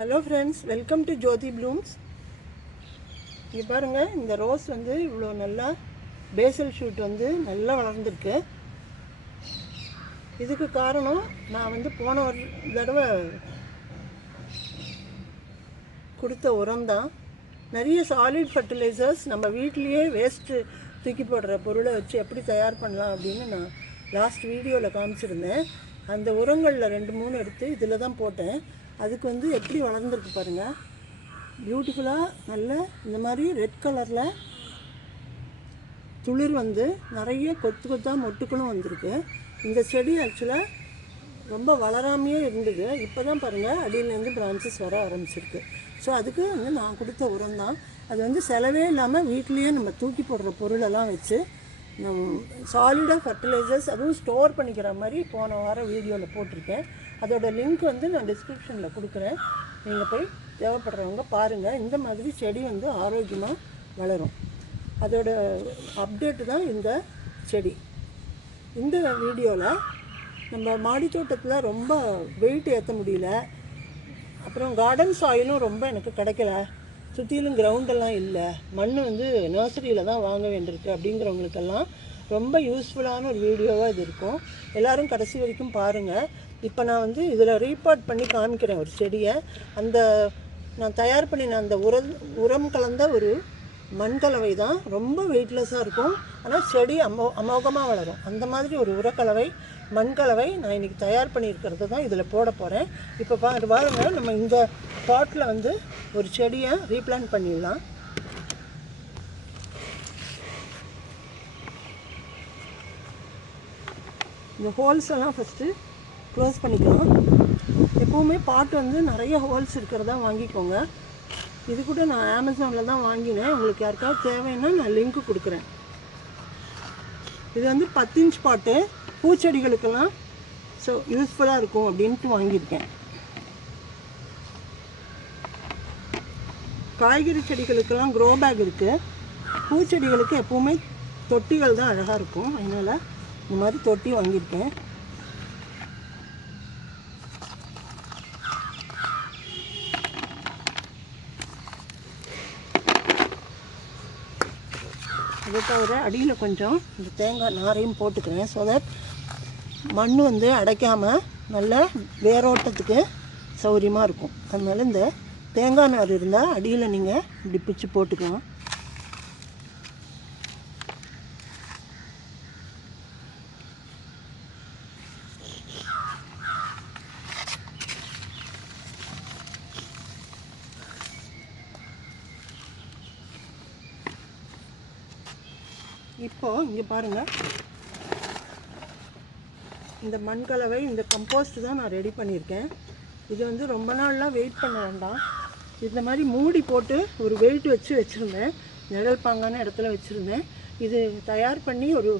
Hello friends, welcome to Jyoti Blooms. இங்க பாருங்க இந்த ரோஸ் வந்து இவ்ளோ நல்லா பேசல் ஷூட் வந்து நல்லா வளர்ந்திருக்கு. இதுக்கு காரணம் நான் வந்து போன ஒரு தடவை கொடுத்த உரம் தான். நிறைய சாலிட் ஃபர்டிலைசர்ஸ் நம்ம வீட்லயே வேஸ்ட் தூக்கி போடுற பொருளை வச்சு எப்படி தயார் பண்ணலாம் அப்படின்னு நான் லாஸ்ட் வீடியோவில் காமிச்சிருந்தேன். அந்த உரங்களில் 2-3 எடுத்து இதில் தான் போட்டேன். அதுக்கு வந்து எப்படி வளர்ந்துருக்கு பாருங்கள், பியூட்டிஃபுல்லாக நல்ல இந்த மாதிரி ரெட் கலரில் துளிர் வந்து நிறைய கொத்து கொத்தாக மொட்டுக்களும் வந்திருக்கு. இந்த செடி ஆக்சுவலாக ரொம்ப வளராமையே இருந்தது. இப்போ தான் பாருங்கள் அடியிலேருந்து பிரான்ச்சஸ் வர ஆரம்பிச்சிருக்கு. ஸோ அதுக்கு வந்து நான் கொடுத்த உரம் தான். அது வந்து செலவே இல்லாமல் வீட்லேயே நம்ம தூக்கி போடுற பொருளெல்லாம் வச்சு சாலிடாக ஃபர்டிலைசர்ஸ், அதுவும் ஸ்டோர் பண்ணிக்கிற மாதிரி போன வாரம் வீடியோவில் போட்டிருக்கேன். அதோட லிங்க் வந்து நான் டிஸ்கிரிப்ஷனில் கொடுக்குறேன். நீங்கள் போய் தேவைப்படுறவங்க பாருங்கள். இந்த மாதிரி செடி வந்து ஆரோக்கியமாக வளரும். அதோட அப்டேட்டு தான் இந்த செடி. இந்த வீடியோவில் நம்ம மாடி தோட்டத்தில் ரொம்ப வெயிட் ஏற்ற முடியல, அப்புறம் கார்டன் சாயிலும் ரொம்ப எனக்கு கிடைக்கல, சுற்றிலும் கிரவுண்டெல்லாம் இல்லை, மண் வந்து நர்சரியில் தான் வாங்க வேண்டியிருக்கு அப்படிங்கிறவங்களுக்கெல்லாம் ரொம்ப யூஸ்ஃபுல்லான ஒரு வீடியோவாக இது இருக்கும். எல்லோரும் கடைசி வரைக்கும் பாருங்கள். இப்போ நான் வந்து இதில் ரீபாட் பண்ணி காமிக்கிறேன் ஒரு செடியை. அந்த நான் தயார் பண்ணின அந்த உரம் கலந்த ஒரு மண்கலவை தான். ரொம்ப வெயிட்லெஸ்ஸாக இருக்கும், ஆனால் செடி அமோகமாக வளரும். அந்த மாதிரி ஒரு உரக்கலவை, மண்கலவை நான் இன்றைக்கி தயார் பண்ணியிருக்கிறது தான் இதில் போட போகிறேன். இப்போ பாருங்க, நம்ம இந்த பாட்டில் வந்து ஒரு செடியை ரீப்ளான்ட் பண்ணிடலாம். இந்த ஹோல்ஸ் எல்லாம் ஃபஸ்ட்டு க்ளோஸ் பண்ணிக்கலாம். எப்போவுமே பாட் வந்து நிறைய ஹோல்ஸ் இருக்கிறதா வாங்கிக்கோங்க. இது கூட நான் அமேசானில் தான் வாங்கினேன். உங்களுக்கு யாருக்காவது தேவைன்னா நான் லிங்க்கு கொடுக்குறேன். இது வந்து 10 இன்ச் பாட்டு, பூச்செடிகளுக்கெல்லாம் ஸோ யூஸ்ஃபுல்லாக இருக்கும் அப்படின்ட்டு வாங்கியிருக்கேன். காய்கறி செடிகளுக்கெல்லாம் க்ரோ பேக் இருக்குது. பூச்செடிகளுக்கு எப்போவுமே தொட்டிகள் தான் அழகாக இருக்கும், அதனால் இந்த மாதிரி தொட்டி வாங்கியிருக்கேன். அதை தவிர அடியில் கொஞ்சம் இந்த தேங்காய் நாரையும் போட்டுக்கிறேன். ஸோ தட் மண் வந்து அடைக்காமல் நல்ல வேரோட்டத்துக்கு சௌகரியமாக இருக்கும். அதனால் இந்த தேங்காய் நார் இருந்தால் அடியில் நீங்கள் இப்படி பிச்சு போட்டுக்கலாம். இப்போது இங்கே பாருங்கள், இந்த மண்கலவை, இந்த கம்போஸ்ட் தான் நான் ரெடி பண்ணியிருக்கேன். இது வந்து ரொம்ப நாள்லாம் வெயிட் பண்ண வேண்டாம். இந்த மாதிரி மூடி போட்டு ஒரு வெயிட் வச்சுருந்தேன், நிழல் பாங்கான இடத்துல வச்சுருந்தேன். இது தயார் பண்ணி ஒரு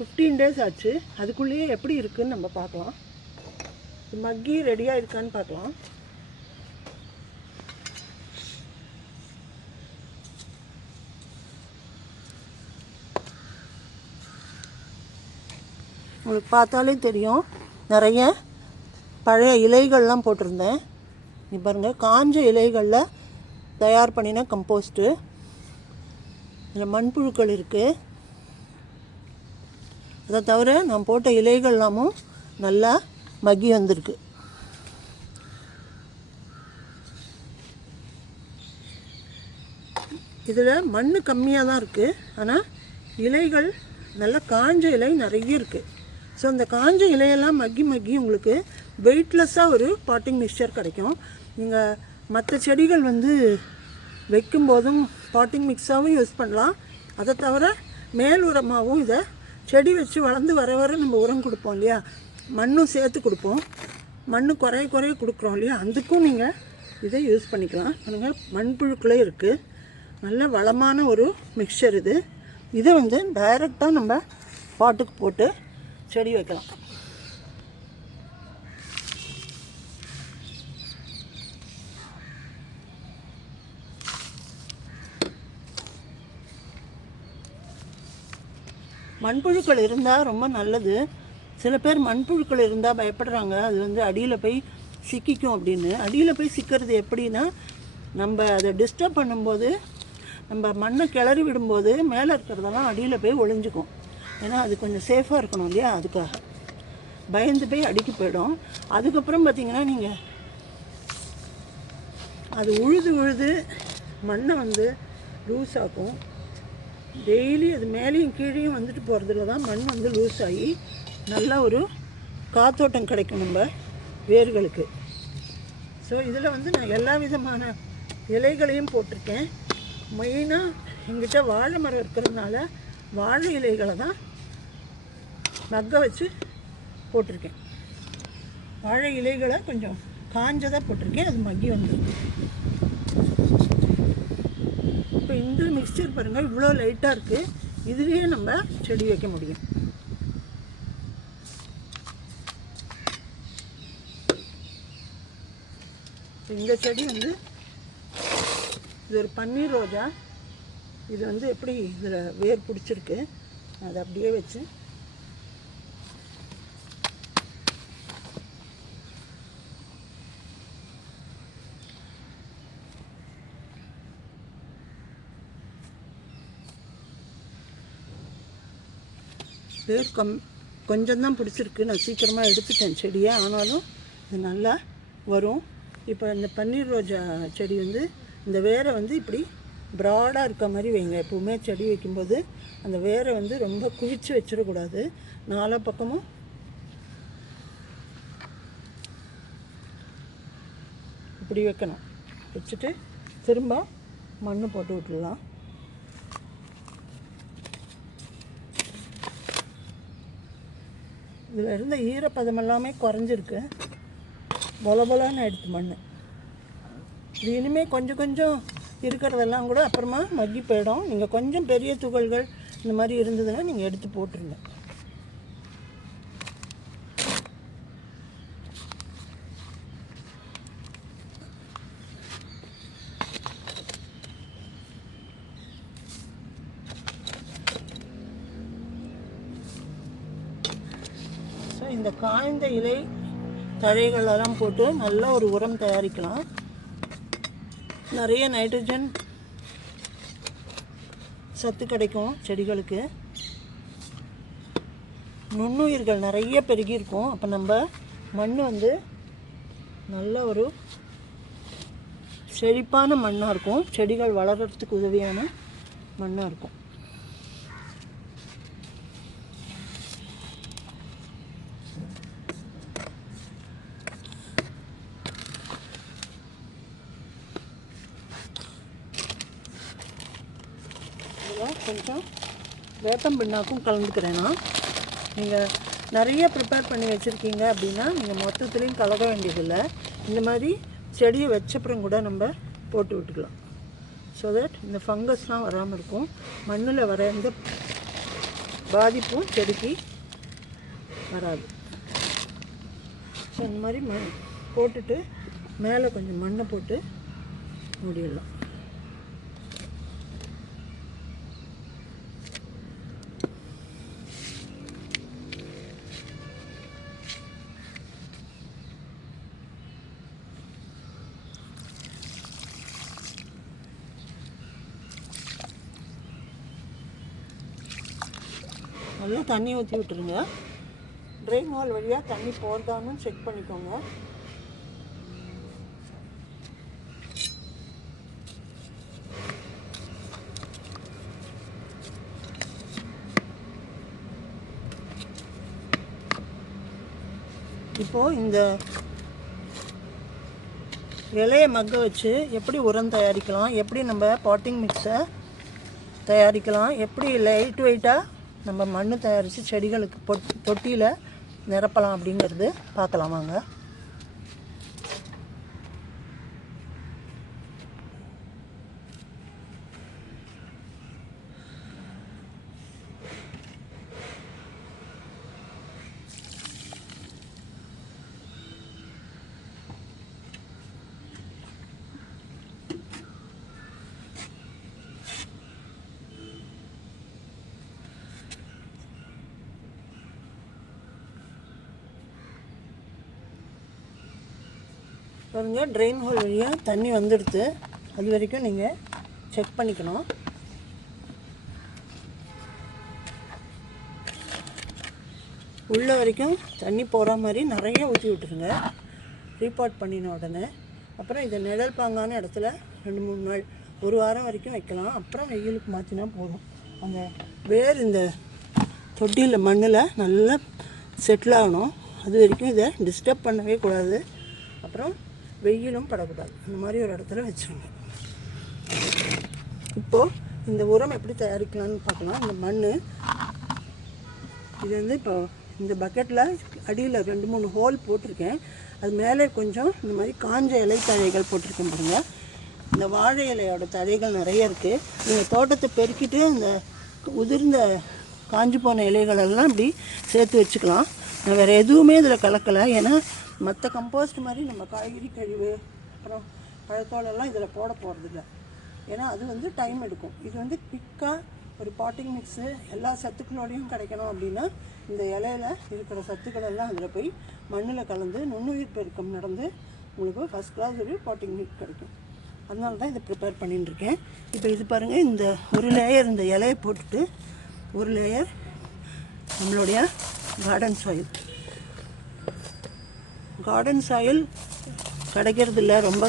15 டேஸ் ஆச்சு. அதுக்குள்ளேயே எப்படி இருக்குதுன்னு நம்ம பார்க்கலாம். மக்கி ரெடியாக இருக்கான்னு பார்க்கலாம். உங்களுக்கு பார்த்தாலே தெரியும், நிறைய பழைய இலைகள்லாம் போட்டிருந்தேன். நீ பாருங்கள், காஞ்ச இலைகளில் தயார் பண்ணின கம்போஸ்ட்டு. இதில் மண்புழுக்கள் இருக்குது. அதை தவிர நான் போட்ட இலைகள்லாமும் நல்லா மக்கி வந்திருக்கு. இதில் மண் கம்மியாக தான் இருக்குது, ஆனால் இலைகள் நல்லா காஞ்ச இலை நிறைய இருக்குது. ஸோ அந்த காஞ்ச இலையெல்லாம் மக்கி உங்களுக்கு வெயிட்லெஸ்ஸாக ஒரு பாட்டிங் மிக்சர் கிடைக்கும். நீங்கள் மற்ற செடிகள் வந்து வைக்கும்போதும் பாட்டிங் மிக்ஸாகவும் யூஸ் பண்ணலாம். அதை தவிர மேல் உரமாகவும் இதை செடி வச்சு வளர்ந்து வர நம்ம உரம் கொடுப்போம் இல்லையா, மண்ணும் சேர்த்து கொடுப்போம். மண் குறைய கொடுக்குறோம் இல்லையா, அதுக்கும் நீங்கள் இதை யூஸ் பண்ணிக்கலாம். பாருங்கள், மண்புழுக்களே இருக்குது. நல்ல வளமான ஒரு மிக்சர் இது. இதை வந்து டைரெக்டாக நம்ம பாட்டுக்கு போட்டு செடி வைக்கலாம். மண்புழுக்கள் இருந்தால் ரொம்ப நல்லது. சில பேர் மண்புழுக்கள் இருந்தால் பயப்படுறாங்க, அது வந்து அடியில் போய் சிக்கிக்கும் அப்படின்னு. அடியில் போய் சிக்கிறது எப்படின்னா, நம்ம அதை டிஸ்டர்ப் பண்ணும்போது, நம்ம மண்ணை கிளறி விடும்போது மேலே இருக்கிறதெல்லாம் அடியில் போய் ஒளிஞ்சிக்கும். ஏன்னா அது கொஞ்சம் சேஃபாக இருக்கணும் இல்லையா, அதுக்காக பயந்து போய் அடிக்க போயிடும். அதுக்கப்புறம் பார்த்திங்கன்னா நீங்கள் அது உழுது மண்ணை வந்து லூஸ் ஆகும். டெய்லி அது மேலேயும் கீழேயும் வந்துட்டு போகிறதுல தான் மண் வந்து லூஸ் ஆகி நல்லா ஒரு காத்தோட்டம் கிடைக்கும் நம்ம வேர்களுக்கு. ஸோ இதில் வந்து நான் எல்லா விதமான இலைகளையும் போட்டிருக்கேன். மெயினாக எங்கிட்ட வாழை மரம் இருக்கிறதுனால வாழை இலைகளை தான் மக்க வச்சு போட்டிருக்கேன். வாழை இலைகளை கொஞ்சம் காஞ்சதாக போட்டிருக்கேன், அது மக்கி வந்துடும். இப்போ இந்த மிக்சர் பாருங்கள் இவ்வளோ லைட்டாக இருக்குது. இதுலேயே நம்ம செடி வைக்க முடியும். இந்த செடி வந்து இது ஒரு பன்னீர் ரோஜா. இது வந்து எப்படி இதில் வேர் பிடிச்சிருக்கு, அதை அப்படியே வச்சு வேர் கொஞ்சம் தான் பிடிச்சிருக்கு. நான் சீக்கிரமாக எடுத்துட்டேன் செடியை, ஆனாலும் இது நல்லா வரும். இப்போ இந்த பன்னீர் ரோஜா செடி வந்து இந்த வேரை வந்து இப்படி ப்ராடாக இருக்க மாதிரி வைங்க. எப்போவுமே செடி வைக்கும்போது அந்த வேரை வந்து ரொம்ப குவிச்சு வச்சிடக்கூடாது. நாலா பக்கமும் இப்படி வைக்கணும். வச்சுட்டு திரும்ப மண் போட்டு விட்டுடலாம். இதில் இருந்த ஈரப்பதம் எல்லாமே குறைஞ்சிருக்கு. பொலபொலான்னு ஆயிடுச்சு மண். இது இனிமேல் கொஞ்சம் கொஞ்சம் இருக்கிறதெல்லாம் கூட அப்புறமா மக்கி போயிடும். நீங்கள் கொஞ்சம் பெரிய துகள்கள் இந்த மாதிரி இருந்ததுன்னா நீங்கள் எடுத்து போட்டுருங்க. ஸோ இந்த காய்ந்த இலை தழைகளெல்லாம் போட்டு நல்ல ஒரு உரம் தயாரிக்கலாம். நிறைய நைட்ரஜன் சத்து கிடைக்கும் செடிகளுக்கு. நுண்ணுயிர்கள் நிறைய பெருகியிருக்கும். அப்போ நம்ம மண் வந்து நல்ல ஒரு செழிப்பான மண்ணாக இருக்கும். செடிகள் வளர்கிறதுக்கு உதவியான மண்ணாக இருக்கும். கொஞ்சம் வேப்பம் பிண்ணாக்கும் கலந்துக்கிறேன்னா, நீங்கள் நிறைய ப்ரிப்பேர் பண்ணி வச்சுருக்கீங்க அப்படின்னா நீங்கள் மொத்தத்துலேயும் கலக்க வேண்டியதில்லை. இந்த மாதிரி செடியை வச்சப்புறம் கூட நம்ம போட்டு விட்டுக்கலாம். ஸோ தட் இந்த ஃபங்கஸ்லாம் வராமல் இருக்கும். மண்ணில் வர எந்த பாதிப்பும் செடிக்கு வராது. ஸோ இந்த மாதிரி போட்டுட்டு மேலே கொஞ்சம் மண்ணை போட்டு மூடிடலாம். நல்லா தண்ணி ஊற்றி விட்டுருங்க. ட்ரெயின் வால் வழியாக தண்ணி போகிறதான்னு செக் பண்ணிக்கோங்க. இப்போது இந்த இலையை மக்க வச்சு எப்படி உரம் தயாரிக்கலாம், எப்படி நம்ம பாட்டிங் மிக்ஸை தயாரிக்கலாம், எப்படி லைட் வெயிட்டாக நம்ம மண் தயாரித்து செடிகளுக்கு தொட்டியில் நிரப்பலாம் அப்படிங்கிறது பார்க்கலாம் வாங்க. பாருங்கள், ட்ரெயின் ஹோல் வழியாக தண்ணி வந்துடுது. அது வரைக்கும் நீங்கள் செக் பண்ணிக்கணும். உள்ள வரைக்கும் தண்ணி போகிற மாதிரி நிறைய ஊற்றி விட்டுருங்க ரீபாட் பண்ணின உடனே. அப்புறம் இதை நிழல் பாங்கான இடத்துல 2-3 நாள், 1 வாரம் வரைக்கும் வைக்கலாம். அப்புறம் வெயிலுக்கு மாற்றினா போதும். அந்த வேர் இந்த தொட்டியில் மண்ணில் நல்லா செட்டில் ஆகணும். அது வரைக்கும் இதை டிஸ்டர்ப் பண்ணவே கூடாது. அப்புறம் வெயிலும் படக்கூடாது. அந்த மாதிரி ஒரு இடத்துல வச்சுருங்க. இப்போது இந்த உரம் எப்படி தயாரிக்கலாம்னு பார்க்கலாம். இந்த மண் இது வந்து இப்போ இந்த பக்கெட்டில் அடியில் 2-3 ஹோல் போட்டிருக்கேன். அது மேலே கொஞ்சம் இந்த மாதிரி காஞ்ச இலை தழைகள் போட்டிருக்கேன் பாருங்க. இந்த வாழை இலையோட தழைகள் நிறைய இருக்குது. நீங்கள் தோட்டத்தை பெருக்கிட்டு இந்த உதிர்ந்த காஞ்சி போன இலைகளெல்லாம் இப்படி சேர்த்து வச்சுக்கலாம். நான் வேறு எதுவுமே இதில் கலக்கலை. ஏன்னா மற்ற கம்போஸ்ட் மாதிரி நம்ம காய்கறி கழிவு அப்புறம் பழத்தோலெல்லாம் இதில் போட போகிறதில்ல. ஏன்னா அது வந்து டைம் எடுக்கும். இது வந்து குயிக்காக ஒரு பாட்டிங் மிக்ஸு எல்லா சத்துக்களோடையும் கிடைக்கணும் அப்படின்னா இந்த இலையில் இருக்கிற சத்துக்களெல்லாம் அதில் போய் மண்ணில் கலந்து நுண்ணுயிர் பெருக்கம் நடந்து உங்களுக்கு ஃபஸ்ட் கிளாஸ் ஒரு பாட்டிங் மிக்ஸ் கிடைக்கும். அதனால தான் இதை ப்ரிப்பேர் பண்ணிட்டுருக்கேன். இப்போ இது பாருங்கள், இந்த ஒரு லேயர் இந்த இலையை போட்டுட்டு ஒரு லேயர் நம்மளுடைய கார்டன் சாயில் கிடைக்கிறதில்ல, ரொம்ப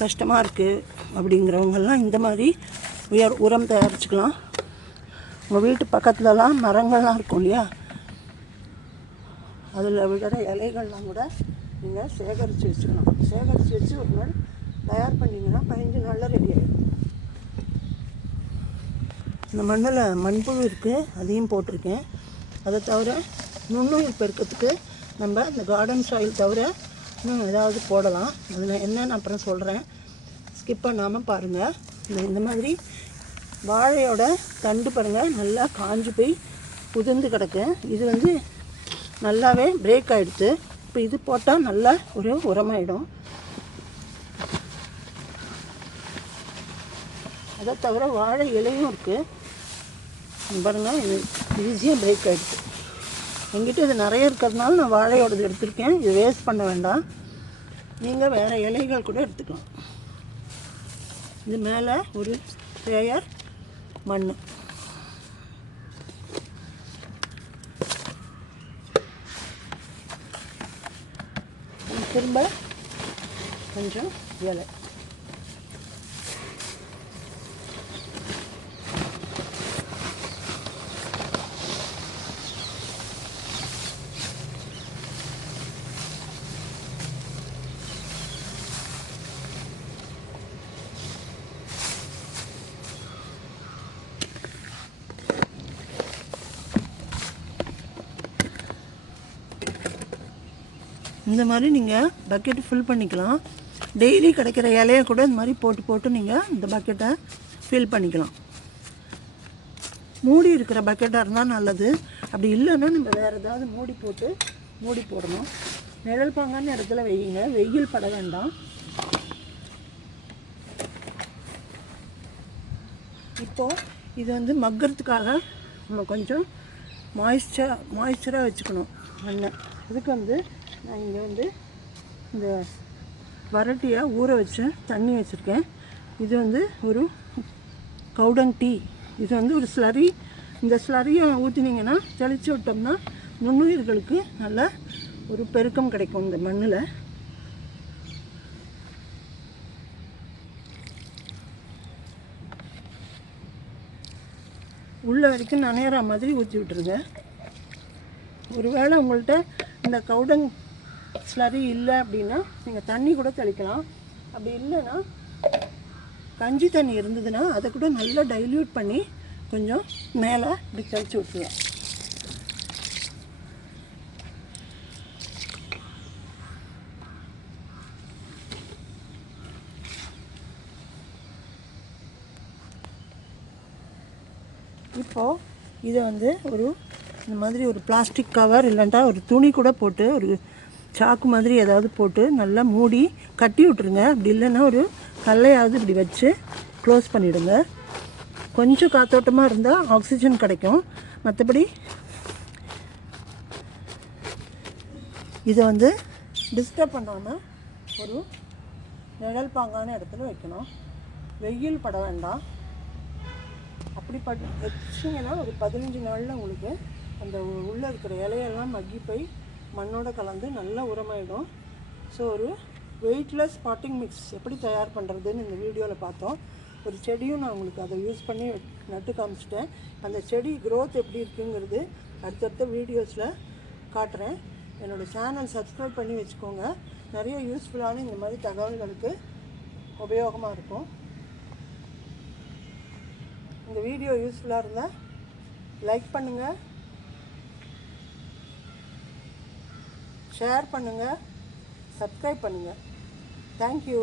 கஷ்டமாக இருக்குது அப்படிங்கிறவங்கெல்லாம் இந்த மாதிரி உரம் தயாரிச்சுக்கலாம். உங்கள் வீட்டு பக்கத்துலலாம் மரங்கள்லாம் இருக்கும் இல்லையா, அதில் விடுற இலைகள்லாம் கூட நீங்கள் சேகரித்து வச்சுக்கலாம். சேகரித்து வச்சு ஒரு நாள் தயார் பண்ணிங்கன்னா 15 நாளில் ரெடி ஆகிடும். இந்த மண்ணில் மண்புழு இருக்குது, அதையும் போட்டிருக்கேன். அதை தவிர நுண்ணுயிர் பெருக்கத்துக்கு நம்ம இந்த கார்டன் சாயில் தவிர இன்னும் ஏதாவது போடலாம். அதில் என்னென்னு அப்புறம் சொல்கிறேன், ஸ்கிப் பண்ணாமல் பாருங்கள். இந்த மாதிரி வாழையோட தண்டு பாருங்கள், நல்லா காஞ்சி போய் உதிர்ந்து கிடக்கு. இது வந்து நல்லாவே பிரேக் ஆகிடுது. இப்போ இது போட்டால் நல்லா ஒரு உரமாயிடும். அதை தவிர வாழை இலையும் இருக்குது பாருங்கள், இது ஈஸியாக பிரேக் ஆகிடுது. என்கிட்ட இது நிறைய இருக்கிறதுனால நான் வாழையோடது எடுத்திருக்கேன். இது வேஸ்ட் பண்ண வேண்டாம். நீங்கள் வேறு இலைகள் கூட எடுத்துக்கலாம். இது மேலே ஒரு லேயர் மண், திரும்ப கொஞ்சம் இலை. இந்த மாதிரி நீங்கள் பக்கெட்டு ஃபில் பண்ணிக்கலாம். டெய்லி கிடைக்கிற இலையை கூட இந்த மாதிரி போட்டு நீங்கள் இந்த பக்கெட்டை ஃபில் பண்ணிக்கலாம். மூடி இருக்கிற பக்கெட்டாக இருந்தால் நல்லது. அப்படி இல்லைன்னா நம்ம வேறு ஏதாவது மூடி போடணும். நிழல் பாங்கான இடத்துல வையுங்க, வெயில் பட வேண்டாம். இப்போது இது வந்து மக்கறதுக்காக நம்ம கொஞ்சம் மாய்ஸ்சராக வச்சுக்கணும் மண்ணை. இதுக்கு வந்து நான் இங்கே வந்து இந்த வரட்டியாக ஊற வச்சு தண்ணி வச்சுருக்கேன். இது வந்து ஒரு கவுடங் டீ. இது வந்து ஒரு ஸ்லரி. இந்த ஸ்லரியை ஊற்றினீங்கன்னா தெளித்து விட்டோம்னா நுண்ணுயிர்களுக்கு நல்ல ஒரு பெருக்கம் கிடைக்கும் இந்த மண்ணில். உள்ள வரைக்கும் நனையிற மாதிரி ஊற்றி விட்டுருங்க. ஒருவேளை உங்கள்கிட்ட இந்த கவுடங் ஸ்லரி இல்லை அப்படின்னா நீங்கள் தண்ணி கூட தெளிக்கலாம். அப்படி இல்லைன்னா கஞ்சி தண்ணி இருந்ததுன்னா அதை கூட நல்லா டைல்யூட் பண்ணி கொஞ்சம் மேலே இப்படி தெளித்து விட்டுருங்க. இப்போது இதை வந்து இந்த மாதிரி ஒரு பிளாஸ்டிக் கவர் இல்லைன்னா ஒரு துணி கூட போட்டு ஒரு சாக்கு மாதிரி ஏதாவது போட்டு நல்லா மூடி கட்டி விட்டுருங்க. அப்படி இல்லைன்னா ஒரு கல்லையாவது இப்படி வச்சு க்ளோஸ் பண்ணிவிடுங்க. கொஞ்சம் காத்தோட்டமாக இருந்தால் ஆக்சிஜன் கிடைக்கும். மற்றபடி இதை வந்து டிஸ்டர்ப் பண்ணாமல் ஒரு நிழல் பாங்கான இடத்துல வைக்கணும். வெயில் பட வேண்டாம். அப்படி வச்சிங்கன்னா ஒரு 15 நாளில் உங்களுக்கு அந்த உள்ளே இருக்கிற இலையெல்லாம் மக்கி போய் மண்ணோட கலந்து நல்லா உரமாயிடும். ஸோ ஒரு வெயிட்லெஸ் பாட்டிங் மிக்ஸ் எப்படி தயார் பண்ணுறதுன்னு இந்த வீடியோவில் பார்த்தோம். ஒரு செடியும் நான் உங்களுக்கு அதை யூஸ் பண்ணி நட்டு காமிச்சிட்டேன். அந்த செடி க்ரோத் எப்படி இருக்குங்கிறது அடுத்தடுத்த வீடியோஸில் காட்டுறேன். என்னோடய சேனல் சப்ஸ்கிரைப் பண்ணி வச்சுக்கோங்க. நிறைய யூஸ்ஃபுல்லான இந்த மாதிரி தகவல்களுக்கு உபயோகமாக இருக்கும். இந்த வீடியோ யூஸ்ஃபுல்லாக இருந்தால் லைக் பண்ணுங்கள், ஷேர் பண்ணுங்கள், சப்ஸ்கிரைப் பண்ணுங்கள். தேங்க்யூ.